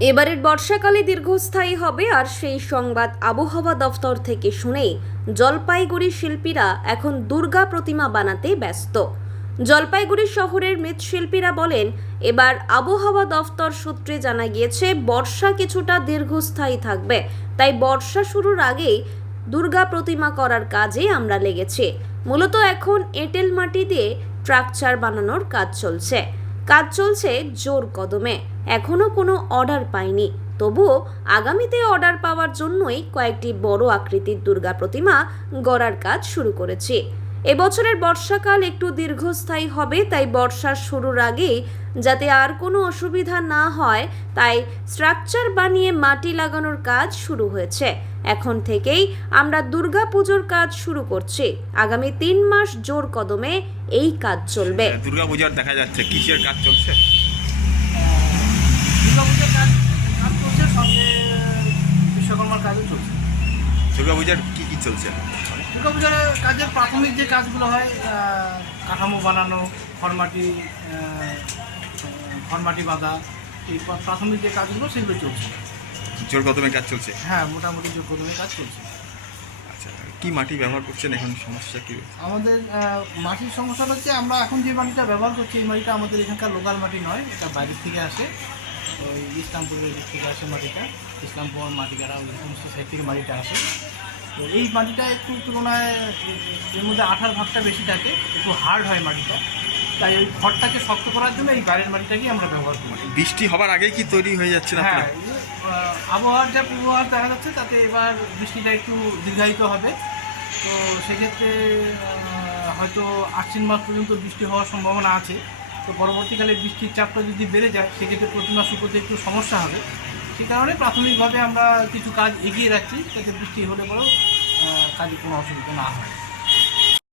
এবারের বর্ষাকালে দীর্ঘস্থায়ী হবে আর সেই সংবাদ আবহাওয়া দফতর থেকে শুনেই জলপাইগুড়ি শিল্পীরা এখন দুর্গা প্রতিমা বানাতে ব্যস্ত। জলপাইগুড়ি শহরের মৃৎশিল্পীরা বলেন, এবার আবহাওয়া দফতর সূত্রে জানা গিয়েছে বর্ষা কিছুটা দীর্ঘস্থায়ী থাকবে, তাই বর্ষা শুরুর আগেই দুর্গা প্রতিমা করার কাজে আমরা লেগেছি। মূলত এখন এঁটেল মাটি দিয়ে স্ট্রাকচার বানানোর কাজ চলছে জোর কদমে। এখনো কোনো অর্ডার পাইনি, তবুও আগামীতে অর্ডার পাওয়ার জন্যই কয়েকটি বড় আকৃতির দুর্গা প্রতিমা গড়ার কাজ শুরু করেছি। এবছরের বর্ষাকাল একটু দীর্ঘস্থায়ী হবে, তাই বর্ষার শুরুর আগেই যাতে আর কোনো অসুবিধা না হয় তাই স্ট্রাকচার বানিয়ে মাটি লাগানোর কাজ শুরু হয়েছে। এখন থেকেই আমরা দুর্গা পুজোর কাজ শুরু করছি। আগামী 3 মাস জোর কদমে এই কাজ চলবে। দুর্গা পূজার দেখা যাচ্ছে কিসের কাজ চলছে? দুর্গাপূজার কাজ চলছে, সঙ্গে বিশ্বকর্মার কাজও চলছে। দুর্গা পূজার কি চলছে? দুর্গাপূজার কাজের প্রাথমিক যে কাজগুলো হয়, কাঠামো বানানো, খড়মাটি বাঁধা, এই প্রাথমিক যে কাজগুলো সেগুলো চলছে। জোর কদমে কাজ চলছে? হ্যাঁ, মোটামুটি যে কদমে কাজ চলছে। আচ্ছা, কি মাটি ব্যবহার করছেন? এখন সমস্যা কি? আমাদের মাটির সমস্যা হচ্ছে, আমরা এখন যে মাটিটা ব্যবহার করছি এই মাটিটা আমাদের এখানকার লোকাল মাটি নয়, এটা বাইরের থেকে আসে। ওই ইসলামপুরের দিক থেকে আসে মাটিটা, ইসলামপুর মাটিকারা ওই সমস্ত সাইড থেকে মাটিটা আসে। তো এই মাটিটা একটু তুলনায় এর মধ্যে আঠার ভাগটা বেশি থাকে, একটু হার্ড হয় মাটিটা, তাই ওই খড়টাকে শক্ত করার জন্য এই বাইরের মাটিটাকেই আমরা ব্যবহার করি। বৃষ্টি হবার আগেই কি তৈরি হয়ে যাচ্ছে না? হ্যাঁ, আবহাওয়ার যা পূর্বাভাস দেখা যাচ্ছে তাতে এবার বৃষ্টিটা একটু দীর্ঘায়িত হবে। তো সেক্ষেত্রে হয়তো আশ্বিন মাস পর্যন্ত বৃষ্টি হওয়ার সম্ভাবনা আছে। তো পরবর্তীকালে বৃষ্টির চাপটা যদি বেড়ে যায় সেক্ষেত্রে প্রতিমা শুকোতে একটু সমস্যা হবে। সে কারণে প্রাথমিকভাবে আমরা কিছু কাজ এগিয়ে রাখছি, যাতে বৃষ্টি হলে পরেও কাজে কোনো অসুবিধা না হয়।